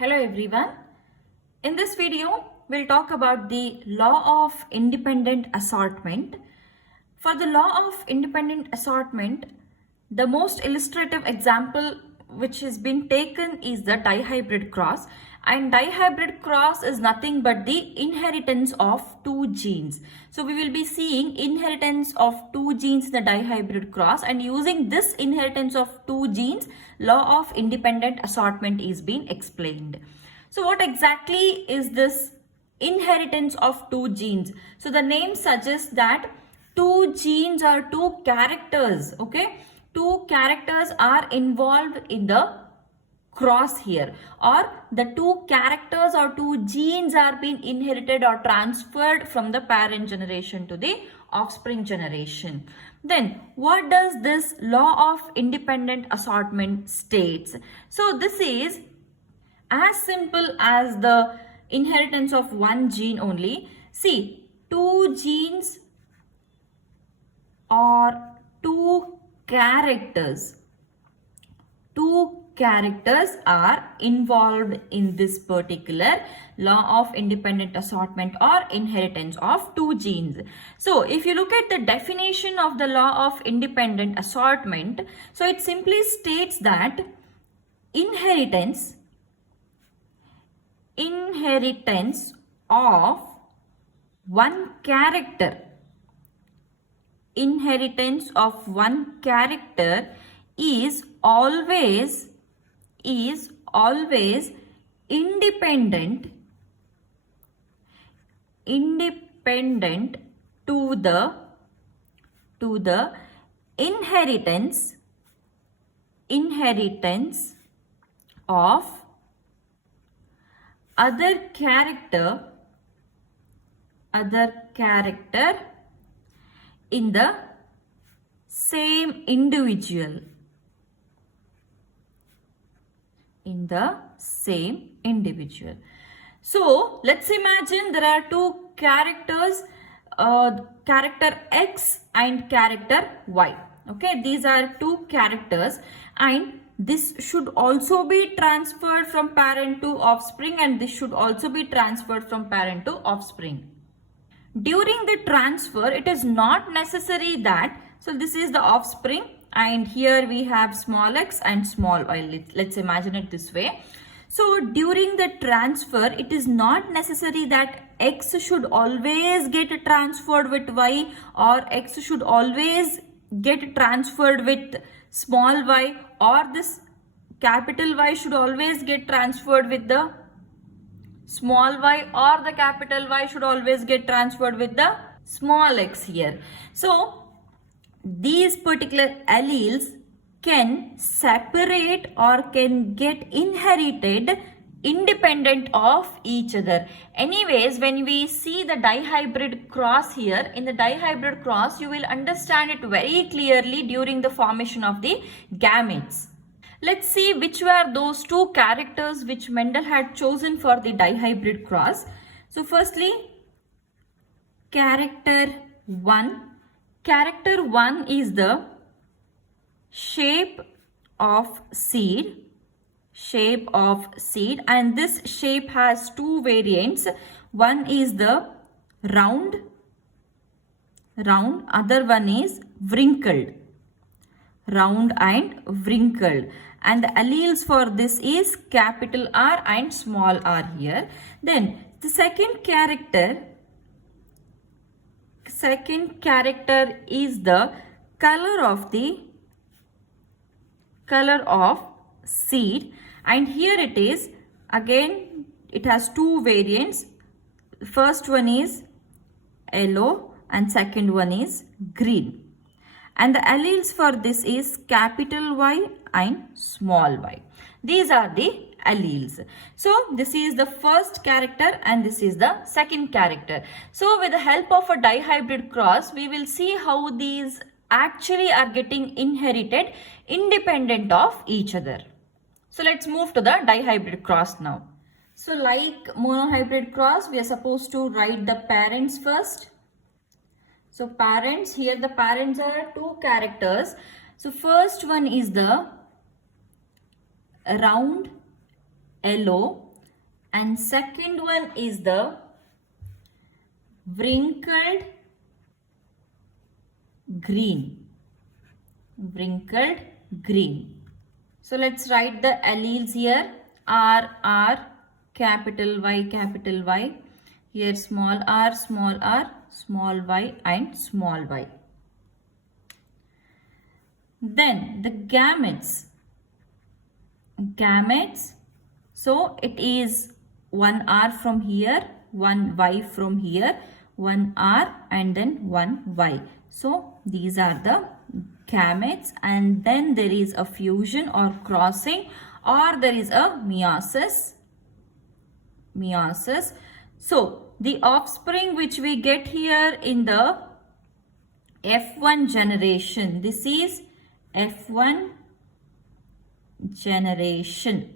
Hello everyone. In this video, we'll talk about the law of independent assortment. For the law of independent assortment, the most illustrative example which has been taken is the dihybrid cross, and dihybrid cross is nothing but the inheritance of two genes. So we will be seeing inheritance of two genes in the dihybrid cross, and using this inheritance of two genes, law of independent assortment is being explained. So what exactly is this inheritance of two genes? So the name suggests that two genes or two characters, okay? Two characters are involved in the cross here, or the two characters or two genes are being inherited or transferred from the parent generation to the offspring generation. Then what does this law of independent assortment states? So this is as simple as the inheritance of one gene only. See, two genes or two characters are involved in this particular law of independent assortment or inheritance of two genes. So if you look at the definition of the law of independent assortment, so it simply states that inheritance of one character is always independent to the inheritance of other character in the same individual. So let's imagine there are two characters, character X and character Y. Okay, these are two characters, and this should also be transferred from parent to offspring, and this should also be transferred from parent to offspring. During the transfer, it is not necessary that, so this is the offspring, and here we have small x and small y. Let's imagine it this way. So during the transfer, it is not necessary that x should always get transferred with y, or x should always get transferred with small y, or this capital Y should always get transferred with the small y, or the capital Y should always get transferred with the small x here. So these particular alleles can separate or can get inherited independent of each other. Anyways, when we see the dihybrid cross here, in the dihybrid cross, you will understand it very clearly during the formation of the gametes. Let's see which were those two characters which Mendel had chosen for the dihybrid cross. So firstly, character 1. Character 1 is the shape of seed, and this shape has two variants. One is the round, other one is wrinkled, round and wrinkled, and the alleles for this is capital R and small r here. Then the second character is the color of seed, and here it is, again it has two variants. First one is yellow and second one is green, and the alleles for this is capital Y and small y. These are the alleles. So this is the first character and this is the second character. So with the help of a dihybrid cross, we will see how these actually are getting inherited independent of each other. So let's move to the dihybrid cross now. So like monohybrid cross, we are supposed to write the parents first. So parents, here the parents are two characters. So first one is the round yellow and second one is the wrinkled green. Wrinkled green. So let's write the alleles here. R, capital Y. Here small r, small y and small y. Then the gametes. So it is 1 R from here, 1 Y from here, 1 R and then 1 Y. So these are the gametes, and then there is a fusion or crossing, or there is a meiosis. So the offspring which we get here in the F1 generation, this is F1 generation.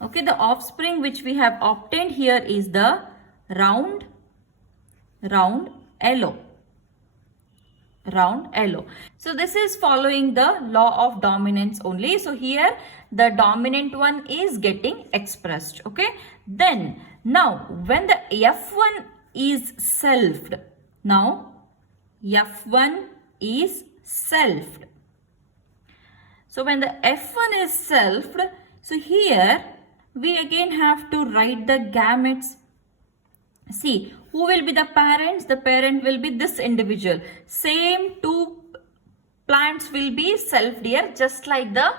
Okay, the offspring which we have obtained here is the round yellow. So this is following the law of dominance only. So here the dominant one is getting expressed. Okay, then now when the F1 is selfed, so when the F1 is selfed, so here we again have to write the gametes. See, who will be the parents? The parent will be this individual. Same two plants will be selfed here, just like the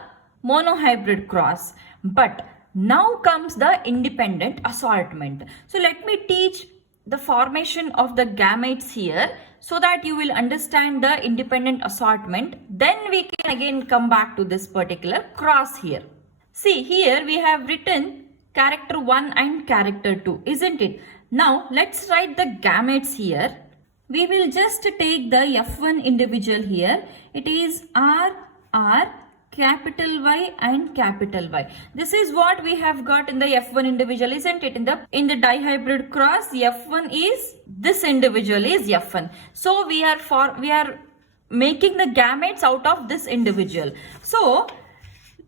monohybrid cross. But now comes the independent assortment. So let me teach the formation of the gametes here, so that you will understand the independent assortment. Then we can again come back to this particular cross here. See, here we have written character 1 and character 2, isn't it? Now let's write the gametes here. We will just take the F1 individual here. It is R, capital Y and capital Y. This is what we have got in the F1 individual, isn't it? In the dihybrid cross, F1 is, this individual is F1. So we are making the gametes out of this individual. So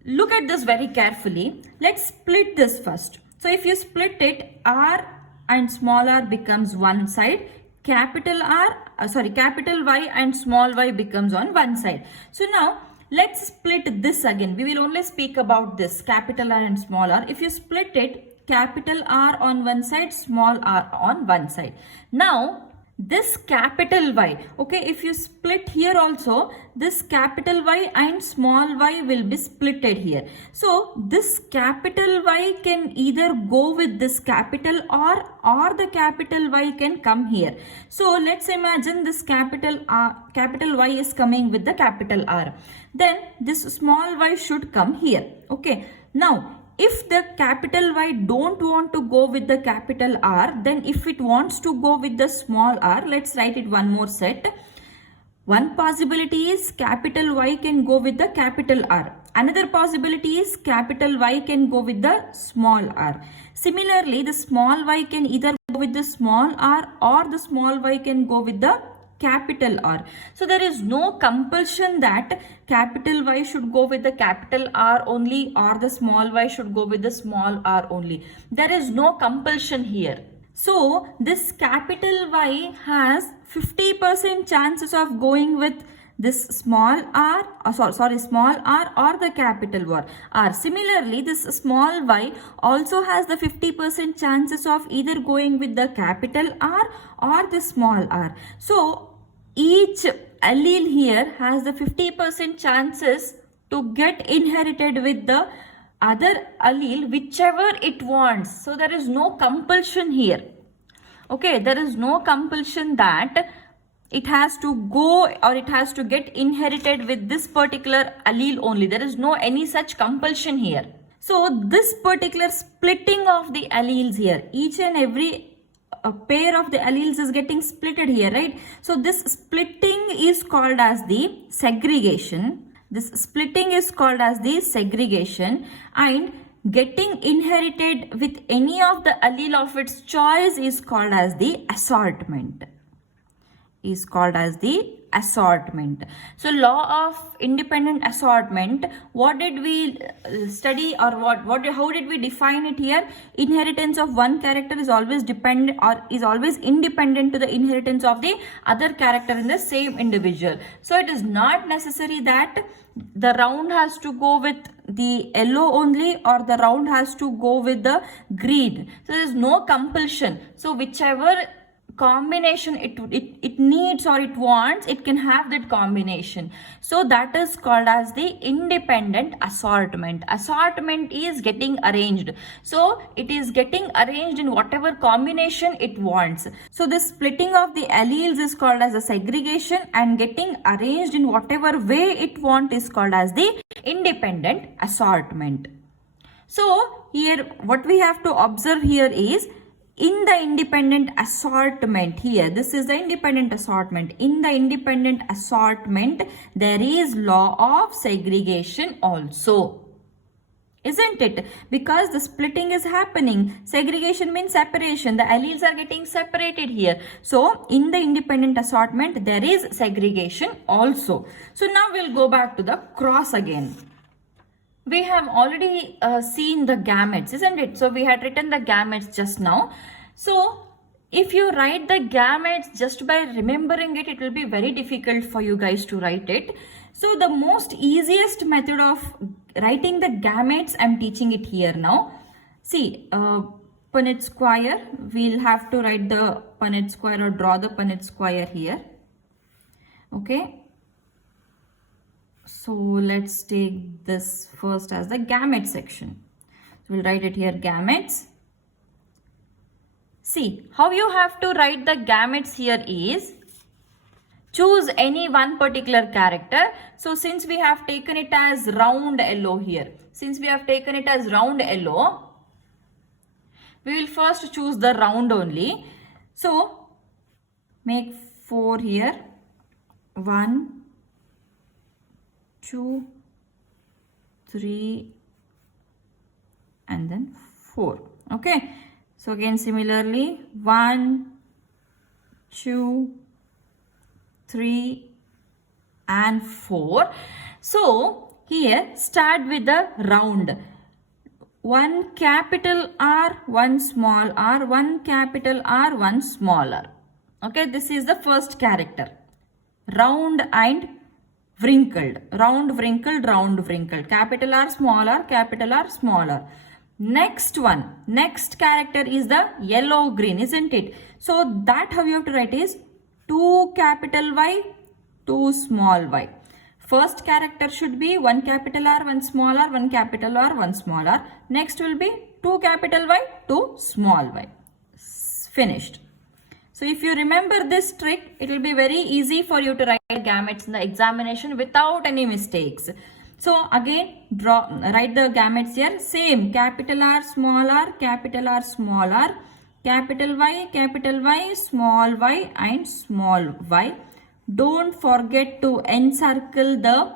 look at this very carefully. Let's split this first. So if you split it, R and small r becomes one side, capital Y and small y becomes on one side. So now let's split this again. We will only speak about this capital R and small r. If you split it, capital R on one side, small r on one side. Now this capital Y, okay, if you split here also, this capital Y and small y will be splitted here. So this capital Y can either go with this capital R, or the capital Y can come here. So let's imagine this capital Y is coming with the capital R. Then this small y should come here. Okay. Now if the capital Y don't want to go with the capital R, then if it wants to go with the small r, let's write it one more set. One possibility is capital Y can go with the capital R. Another possibility is capital Y can go with the small r. Similarly, the small y can either go with the small r, or the small y can go with the capital R. So there is no compulsion that capital Y should go with the capital R only, or the small y should go with the small r only. There is no compulsion here. So this capital Y has 50% chances of going with this small r, small r or the capital R. Similarly, this small y also has the 50% chances of either going with the capital R or the small r. So each allele here has the 50% chances to get inherited with the other allele, whichever it wants. So there is no compulsion here. Okay, there is no compulsion that it has to go or it has to get inherited with this particular allele only. There is no any such compulsion here. So this particular splitting of the alleles here, each and every pair of the alleles is getting splitted here, right? So this splitting is called as the segregation. This splitting is called as the segregation, and getting inherited with any of the allele of its choice is called as the assortment. assortment. So law of independent assortment, what did we study, or how did we define it here? Inheritance of one character is always dependent or is always independent to the inheritance of the other character in the same individual. So it is not necessary that the round has to go with the yellow only or the round has to go with the green. So there is no compulsion. So whichever combination it needs or it wants, it can have that combination. So that is called as the independent assortment. Assortment is getting arranged, so it is getting arranged in whatever combination it wants. So the splitting of the alleles is called as a segregation, and getting arranged in whatever way it wants is called as the independent assortment. So here what we have to observe here is, in the independent assortment here, this is the independent assortment. In the independent assortment, there is law of segregation also. Isn't it? Because the splitting is happening. Segregation means separation. The alleles are getting separated here. So, in the independent assortment, there is segregation also. So, now we'll go back to the cross again. We have already seen the gametes, isn't it? So we had written the gametes just now. So if you write the gametes just by remembering it, it will be very difficult for you guys to write it. So the most easiest method of writing the gametes, I'm teaching it here now. See, Punnett square, we'll have to write the Punnett square or draw the Punnett square here. Okay. So let's take this first as the gamete section. So we'll write it here, gametes. See, how you have to write the gametes here is, choose any one particular character. So since we have taken it as round yellow here, we will first choose the round only. So make 4 here, 1, 2, 3, and then 4. Okay. So again similarly 1, 2, 3 and 4. So here start with the round. 1 capital R, 1 small r, 1 capital R, 1 small r. Okay, this is the first character. Round and wrinkled. Round, wrinkled, round, wrinkled. Capital R, small r, capital R, small r. Next one, next character is the yellow green, isn't it? So that how you have to write is 2 capital Y, 2 small y. First character should be 1 capital R, 1 small r, 1 capital R, 1 small r. Next will be 2 capital Y, 2 small y. Finished. So if you remember this trick, it will be very easy for you to write gametes in the examination without any mistakes. So again, write the gametes here. Same, capital R, small r, capital R, small r, capital Y, small y and small y. Don't forget to encircle the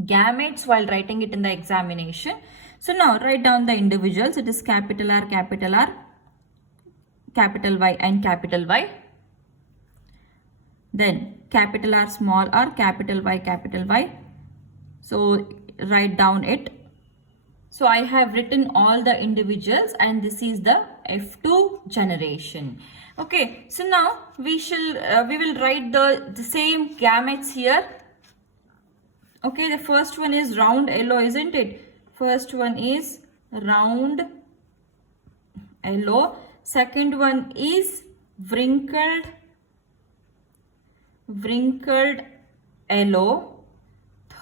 gametes while writing it in the examination. So now write down the individuals. It is capital R, capital Y and capital Y. Then capital R, small r, capital Y. So write down it. So I have written all the individuals and this is the F2 generation. Okay, so now we will write the same gametes here. Okay, the first one is round yellow, isn't it? First one is round yellow. Second one is wrinkled yellow.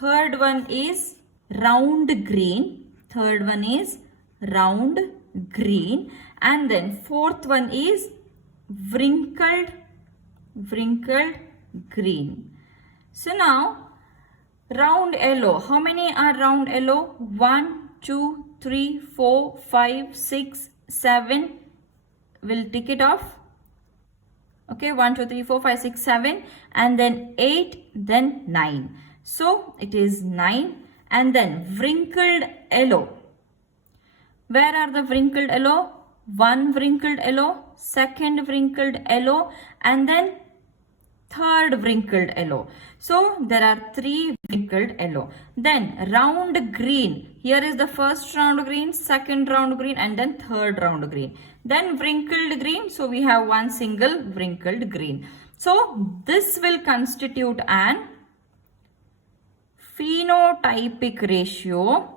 Third one is round green. And then fourth one is wrinkled green. So now round yellow. How many are round yellow? 1, 2, 3, 4, 5, 6, 7. We'll tick it off. Okay, 1, 2, 3, 4, 5, 6, 7 and then 8, then 9. So it is 9 and then wrinkled yellow. Where are the wrinkled yellow? 1 wrinkled yellow, second wrinkled yellow and then third wrinkled yellow. So there are 3 wrinkled yellow. Then round green. Here is the first round green, second round green, and then third round green. Then wrinkled green. So we have one single wrinkled green. So this will constitute an phenotypic ratio.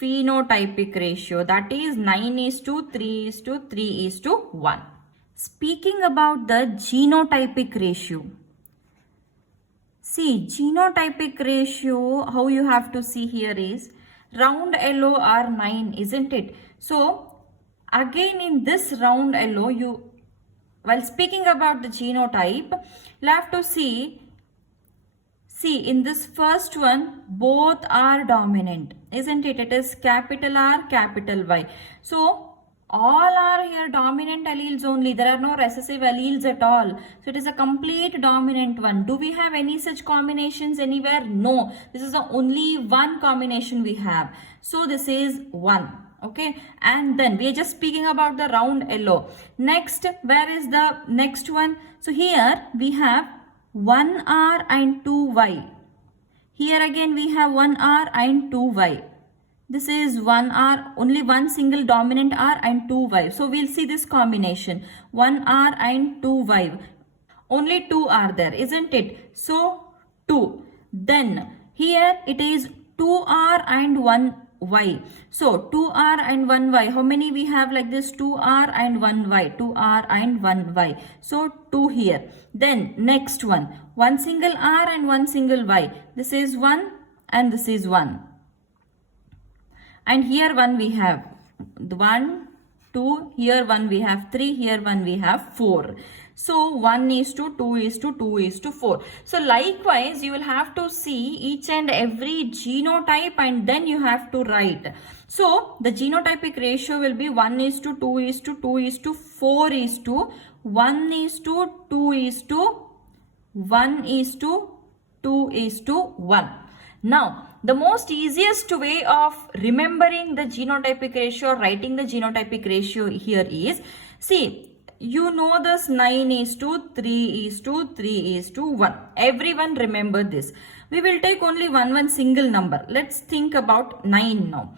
Phenotypic ratio, that is 9:3:3:1. Speaking about the genotypic ratio. See, genotypic ratio, how you have to see here is round yellow are 9, isn't it? So again in this round yellow, while speaking about the genotype, you have to see in this first one, both are dominant, isn't it? It is capital R, capital Y. So all are here dominant alleles only. There are no recessive alleles at all. So it is a complete dominant one. Do we have any such combinations anywhere? No. This is the only one combination we have. So this is 1. Okay. And then we are just speaking about the round yellow. Next, where is the next one? So here we have 1R and 2Y. Here again we have 1R and 2Y. This is 1R, only one single dominant R and 2Y. So we'll see this combination, 1R and 2Y. Only 2 are there, isn't it? So 2. Then here it is 2R and 1Y. So 2R and 1Y. How many we have like this? 2R and 1Y. 2R and 1Y. So 2 here. Then next one. One single R and one single Y. This is 1 and this is 1. And here 1 we have 1, 2, here 1 we have 3, here 1 we have 4. So 1:2:2:4. So likewise, you will have to see each and every genotype and then you have to write. So the genotypic ratio will be 1:2:2:4:1:1:2:1. Now, the most easiest way of remembering the genotypic ratio or writing the genotypic ratio here is, see, you know this 9:3:3:1. Everyone remember this. We will take only one single number. Let's think about 9 now.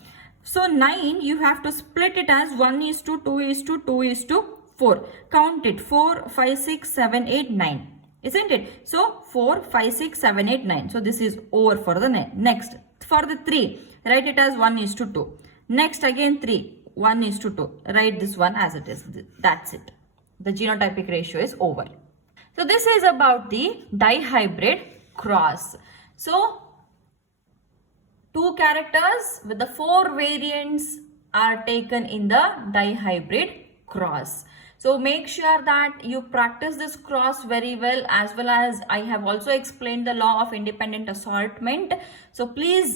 So 9, you have to split it as 1:2:2:4. Count it. 4, 5, 6, 7, 8, 9. Isn't it? So 4, 5, 6, 7, 8, 9. So this is over for the next. For the 3, write it as 1:2. Next again 3, 1:2. Write this one as it is. That's it. The genotypic ratio is over. So this is about the dihybrid cross. So 2 characters with the 4 variants are taken in the dihybrid cross. So make sure that you practice this cross very well as I have also explained the law of independent assortment. So please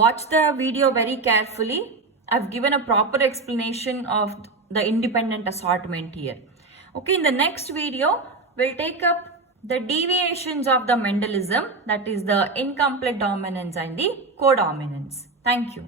watch the video very carefully. I've given a proper explanation of the independent assortment here. Okay, in the next video, we'll take up the deviations of the Mendelism, that is the incomplete dominance and the codominance. Thank you.